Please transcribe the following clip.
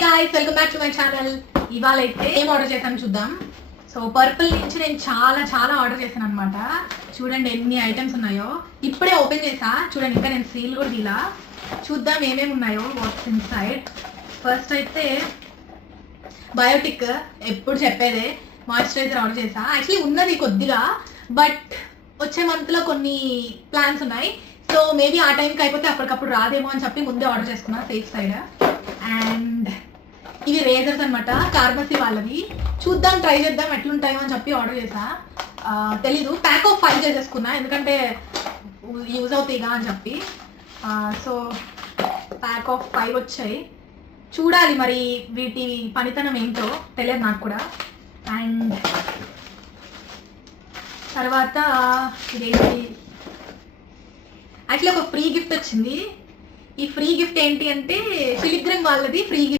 guys, welcome back to my channel. ఇవాళ అయితే ఏం ఆర్డర్ చేశాను చూద్దాం. సో పర్పుల్ నుంచి నేను చాలా ఆర్డర్ చేశాను అనమాట. చూడండి ఎన్ని ఐటమ్స్ ఉన్నాయో. ఇప్పుడే ఓపెన్ చేసా. చూడండి ఇంకా నేను సీల్ కూడా ఇలా చూద్దాం ఏమేమి ఉన్నాయో. What's inside. ఫస్ట్ అయితే బయోటిక్ ఎప్పుడు చెప్పేదే మాయిశ్చరైజర్ ఆర్డర్ చేసా. యాక్చువల్లీ ఉన్నది కొద్దిగా, బట్ వచ్చే మంత్లో కొన్ని ప్లాన్స్ ఉన్నాయి. సో మేబీ ఆ టైంకి అయిపోతే అప్పటికప్పుడు రాదేమో అని చెప్పి ముందే ఆర్డర్ చేసుకున్నా సేఫ్ సైడ్. అండ్ ఇవి రేజర్స్ అనమాట, కార్బసీ వాళ్ళవి. చూద్దాం, ట్రై చేద్దాం ఎట్లుంటాయో అని చెప్పి ఆర్డర్ చేసా. తెలీదు, ప్యాక్ ఆఫ్ 5 చేసేసుకున్నా ఎందుకంటే యూజ్ అవుతాయిగా అని చెప్పి. సో ప్యాక్ ఆఫ్ 5 వచ్చాయి. చూడాలి మరి వీటి పనితనం ఏంటో, తెలియదు నాకు కూడా. అండ్ తర్వాత ఇదేంటి, యాక్చువల్లీ ఒక ఫ్రీ గిఫ్ట్ వచ్చింది. ఈ ఫ్రీ గిఫ్ట్ ఏంటి అంటే ఫిలిగ్రిమ్ వాళ్ళది ఫ్రీ గిఫ్ట్.